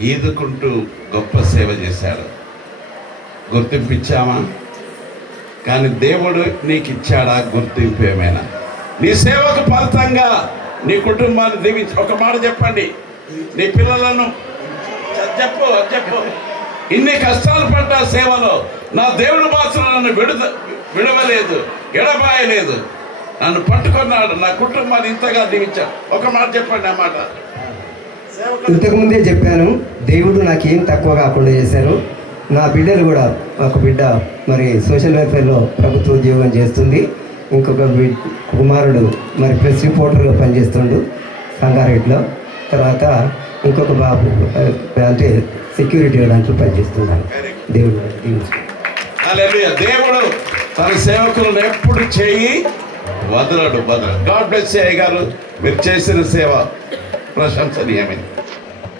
ఈదుకుంటూ గొప్ప సేవ చేశాడు. గుర్తింపించామా? కానీ దేవుడు నీకు ఇచ్చాడా గుర్తింపు? ఏమైనా నీ సేవకు ఫలితంగా నీ కుటుంబాన్ని దీవించి ఒక మాట చెప్పండి. నీ పిల్లలను చెప్పు ఇన్ని కష్టాలు పడ్డా సేవలో నా దేవుడు మాత్రం నన్ను విడవలేదు, ఎడబాయలేదు, నన్ను పట్టుకున్నాడు, నా కుటుంబాన్ని ఇంతగా దీవించాడు. ఒక మాట చెప్పండి. ఆ మాట ఇంతకుముందే చెప్పాను. దేవుడు నాకేం తక్కువ కాకుండా చేశారు. నా బిడ్డలు కూడా, ఒక బిడ్డ మరి సోషల్ వెల్ఫేర్లో ప్రభుత్వ ఉద్యోగం చేస్తుంది. ఇంకొక కుమారుడు మరి ప్రెస్ రిపోర్టర్గా పనిచేస్తుండు సంగారెడ్డిలో. తర్వాత ఇంకొక బాబు అంటే సెక్యూరిటీ దాంట్లో పనిచేస్తున్నాను. దేవుడు దేవుడు తన సేవకులను ఎప్పుడు చేయి వదలడు. గాడ్ బ్లెస్ గారు, మీరు చేసిన సేవ ప్రశంసనీయమైనది.